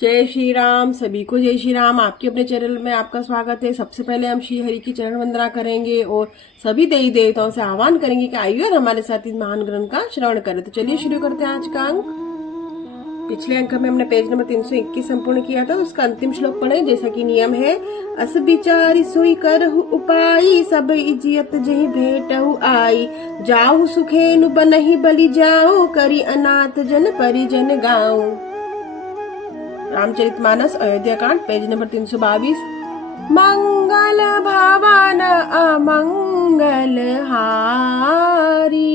जय श्री राम। सभी को जय श्री राम। आपके अपने चैनल में आपका स्वागत है। सबसे पहले हम श्री हरि की चरण वंदना करेंगे और सभी देवी देवताओं से आह्वान करेंगे कि आइए और हमारे साथ इस महान ग्रंथ का श्रवण करें। तो चलिए शुरू करते हैं आज का अंक। पिछले अंक में हमने पेज नंबर 321 संपूर्ण किया था, तो उसका अंतिम श्लोक पढ़े। जैसा कि नियम है, अस विचारी सोई करहु उपाई, सब इजियत जहि भेटहु आई, जाहु सुखेनु बनहि बलि जाओ, करी अनाथ जन परिजन गाओ। रामचरितमानस अयोध्या कांड पेज नंबर 322। मंगल भवन अमंगल हारी,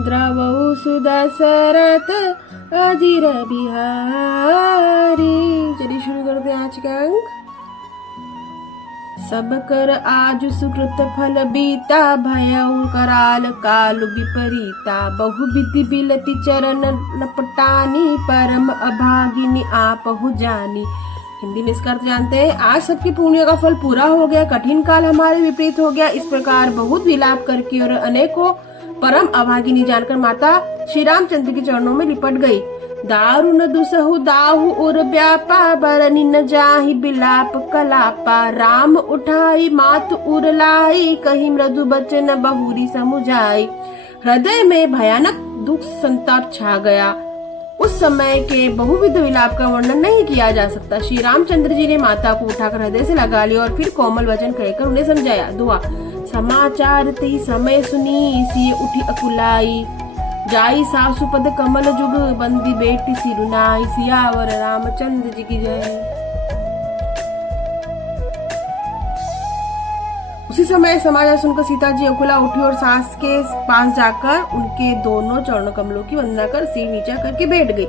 द्रवहु सुदशरथ अजिर बिहारी। चलिए शुरू करते हैं आज का अंक। सब कर आज सुकृत फल बीता, भयउ कराल काल विपरीता, बहु विधि बिलति चरण लपटानी, परम अभागिनी आपहु जानी। हिंदी में इसका अर्थ जानते हैं। आज सबकी पुण्यों का फल पूरा हो गया, कठिन काल हमारे विपरीत हो गया। इस प्रकार बहुत विलाप करके और अनेकों परम अभागिनी जानकर माता श्री रामचंद्र के चरणों में लिपट गई। दारुण दुसहु दाहु उर व्यापा, बरनि न जाहि बिलाप कलापा, राम उठाई मात उर लाई, कही मृदु बचन बहुरी समुझाई। हृदय में भयानक दुख संताप छा गया। उस समय के बहुविध विलाप का वर्णन नहीं किया जा सकता। श्री रामचंद्र जी ने माता को उठाकर हृदय से लगा लिया और फिर कोमल वचन कहकर उन्हें समझाया। दुआ। समाचार ते समय सुनी, सी उठी अकुलाई, जाई सासुपद कमल जुग, बंदी बेटी सिरुनाई, सियावर रामचंद्र जी की जय। उसी समय समाचार सुनकर सीता जी अकुला उठी और सास के पास जाकर उनके दोनों चरण कमलों की वंदना कर सिर नीचा करके बैठ गई।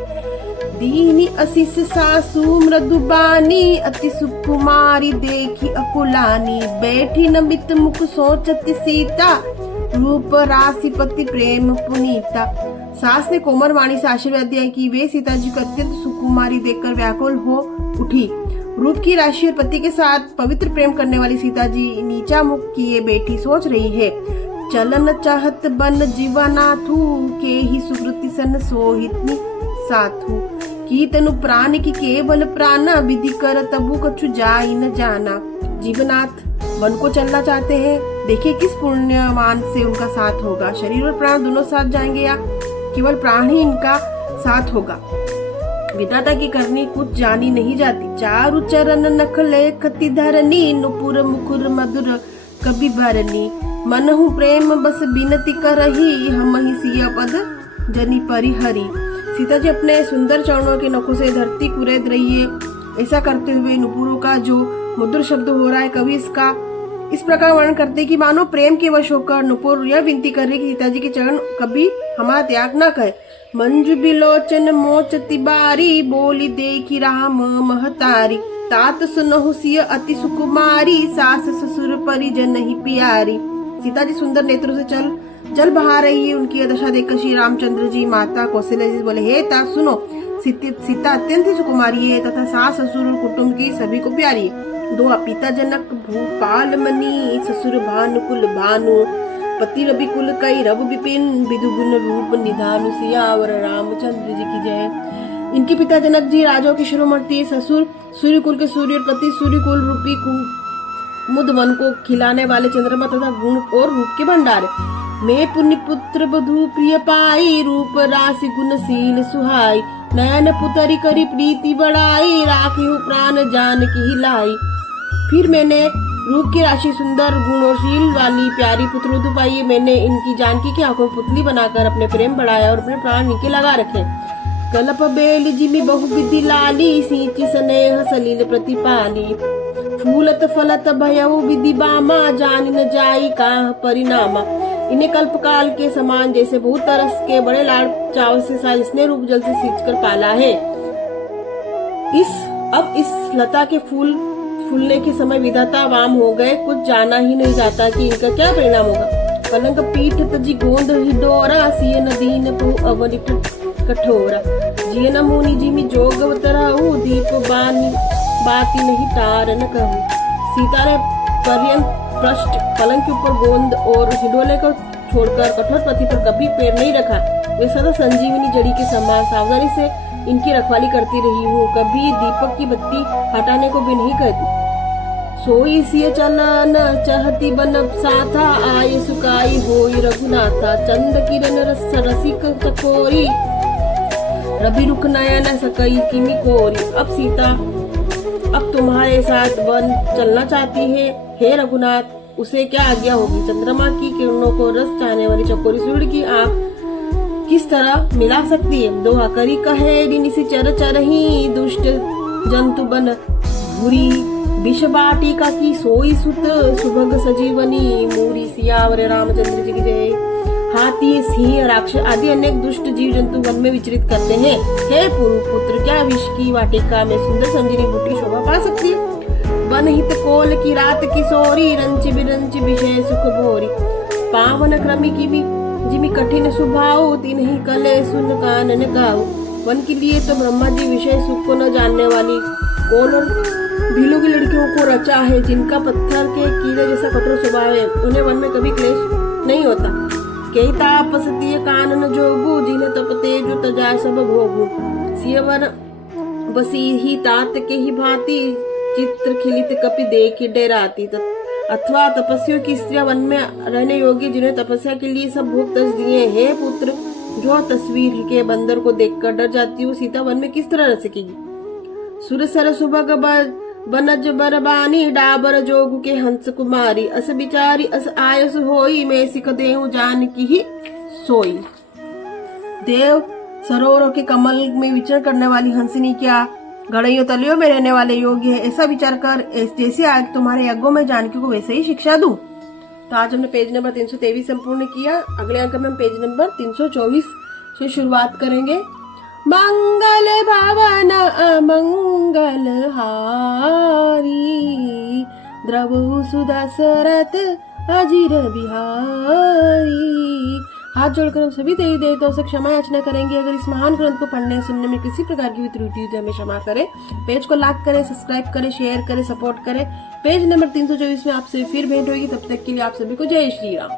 दीनी असीस सासु मृदुबानी, अति सुकुमारी देखी अकुलानी, बैठी नमित मुख सोचती सीता, रूप राशिपति प्रेम पुनीता। सास ने कोमल वाणी से आशीर्वाद दिया कि वे सीता जी को अत्यंत सुकुमारी देखकर व्याकुल हो उठी। रूप की राशि और पति के साथ पवित्र प्रेम करने वाली सीता जी नीचा मुख किए बैठी सोच रही है। चलन चाहत बन जीवनाथु, के ही सुकृति सन सोहितनि साथु, की तनु प्राण की केवल प्राणा, विधि कर तबु कछु जाई न जाना। जीवनाथ वन को चलना चाहते हैं, देखिए किस पुण्यवान से उनका साथ होगा। शरीर और प्राण दोनों साथ जाएंगे या केवल प्राण ही इनका साथ होगा। विधाता की करनी कुछ जानी नहीं जाती। चारु चरण नखले खति धरनी, नुपुर मुकुर मधुर कभी भरनी, मनहु प्रेम बस बिनती करही, हम ही सिया पद जनी परिहरी। सीता जी अपने सुंदर चरणों के नखों से धरती कुरेद रही है। ऐसा करते हुए नुपुरों का जो मधुर शब्द हो रहा है, कवि इसका इस प्रकार वर्णन करते कि मानो प्रेम के वश होकर नुपुर यह विनती कर रही कि सीता जी के चरण कभी हमारा त्याग न करे। मंजु बिलोचन मोचति बारी, बोली देखी राम महतारी, तात सुनहु सिय अति सुकुमारी, सास ससुर परिजन ही प्यारी। सीता जी सुंदर नेत्रों से जल बहा रही है। उनकी यह दशा देखकर श्री रामचंद्र जी माता कौशल्या जी बोले, हे तात सुनो, सीता अत्यंत ही सुकुमारी है तथा सास ससुर और कुटुंब की सभी को प्यारी है। दो पिता जनक भूपाल मनी, ससुर भानुकुल भानु, पति रवि कुल कई रघु विपिन, विदु गुण रूप निधानु, सियावर रामचंद्र जी की जय। इनके पिता जनक जी राजों की शिरोमणि, ससुर सूर्य कुल के सूर्य और पति सूर्य कुल रूपी मुद वन को खिलाने वाले चंद्रमा तथा गुण और रूप के भंडार। मैं पुण्य पुत्र बधु प्रिय पाई, रूप राशि गुणशील सुहाई, नयन पुतरी करी प्रीति बढ़ाई, राखी हूँ प्राण जान की हिलाई। फिर मैंने रूप की राशि सुंदर गुणशील वाली प्यारी पुत्र पाई। मैंने इनकी जानकी की आंखों में पुतली बनाकर अपने प्रेम बढ़ाया और अपने प्राण इनके लगा रखे। कलप बेल जिमी बहु विधि लाली, सींची स्नेह सलील प्रतिपाली, फूलत फलत भयउ विधि बामा, जान न जाई का परिणामा। इन्हें कल्पकाल के समान जैसे बहुत तरस के बड़े लाड़ चाव से साथ इसने रूप जल से सींचकर पाला है। अब इस लता के फूलने के समय विधाता वाम हो गए। कुछ जाना ही नहीं जाता कि इनका क्या परिणाम होगा। पलंग पीठ तजी गोंद ही डोरा, सिय नदीन बहु अवनिट कठोरा, जियन मुनि जिमि जोगवतराहु, दीप बानी बाती नहीं तारन कहूँ। सीता ने पर्यंत पृष्ठ पलंग के ऊपर गोंद और हिडोले को छोड़कर कठोर पति पर कभी पैर नहीं रखा। वे सदा संजीवनी जड़ी के समान सावधानी से इनकी रखवाली करती रही हूँ, कभी दीपक की बत्ती हटाने को भी नहीं कहती। सोई सिय चलन चाहती बन साथा, आय सुकाई होई रघुनाथा, चंद किरण रस रसिक चकोरी, रवि रुख नयन सकई किमी कोरी। अब सीता अब तुम्हारे साथ वन चलना चाहती है, हे रघुनाथ, उसे क्या आज्ञा होगी। चंद्रमा की किरणों को रस चाहने वाली चकोरी सूर्य की आंख किस तरह मिला सकती है। दोहा करी कहे निसी चर चरही, दुष्ट जंतु बन भूरी, विष बाटिका की सोई सुत, सुभग सजीवनी मूरी। सियावर रामचंद्र जी की जय। हाथी, सिंह, राक्षस आदि अनेक दुष्ट जीव जंतु वन में विचरित करते हैं। हे पुत्र, क्या विष की वाटिका में सुंदर संजीवनी बूटी शोभा पा सकती है। वन हित कोल की रात किशोरी, रंच बिरंच विषय सुख भोरी। पावन क्रमी की भी जिमी कठिन सुभाव, तीन ही कले सुन कानन गाओ। वन के लिए तो ब्रह्मा जी विषय सुख को न जानने वाली कोल और भीलों की लड़कियों को रचा है, जिनका पत्थर के कीड़े जैसा कठोर स्वभाव है। उन्हें वन में कभी क्लेश नहीं होता। कई तापसतीय कानन जोगु, जिन्हें तपते जो तजाय सब भोगु। सियवर बसी ही तात के ही भांति, चित्र खिलित कपि देखी डेराती। अथवा तपस्वियों की स्त्रियां वन में रहने योग्य, जिन्हें तपस्या के लिए सब भोग तज दिए। हे पुत्र, जो तस्वीर के बंदर को देखकर डर जाती हो, सीता वन में किस तरह रह सकेगी। सुरसर सुभग बनज बरबानी, डाबर जोगु के हंस कुमारी। अस बिचारी अस आयस होई, मैं सिख देहु जान की ही सोई। देव सरोवरों के कमल में विचरण करने वाली हंसिनी क्या गड़ैयों तलियों में रहने वाले योग्य है, ऐसा विचार कर जैसे आज तुम्हारे यज्ञों में जानकी को वैसे ही शिक्षा दूं। तो आज हमने पेज नंबर 323 संपूर्ण किया। अगले अंक में हम पेज नंबर 324 से शुरुआत करेंगे। मंगल भवन अमंगल हारी, द्रवहु सुदशरथ अजिर बिहारी। हाथ जोड़कर हम सभी देवी देवताओं से क्षमा याचना करेंगे। अगर इस महान ग्रंथ को पढ़ने सुनने में किसी प्रकार की भी त्रुटि हुई तो हमें क्षमा करें। पेज को लाइक करें, सब्सक्राइब करें, शेयर करें, सपोर्ट करें। पेज नंबर 324 में आपसे फिर भेंट होगी। तब तक के लिए आप सभी को जय श्री राम।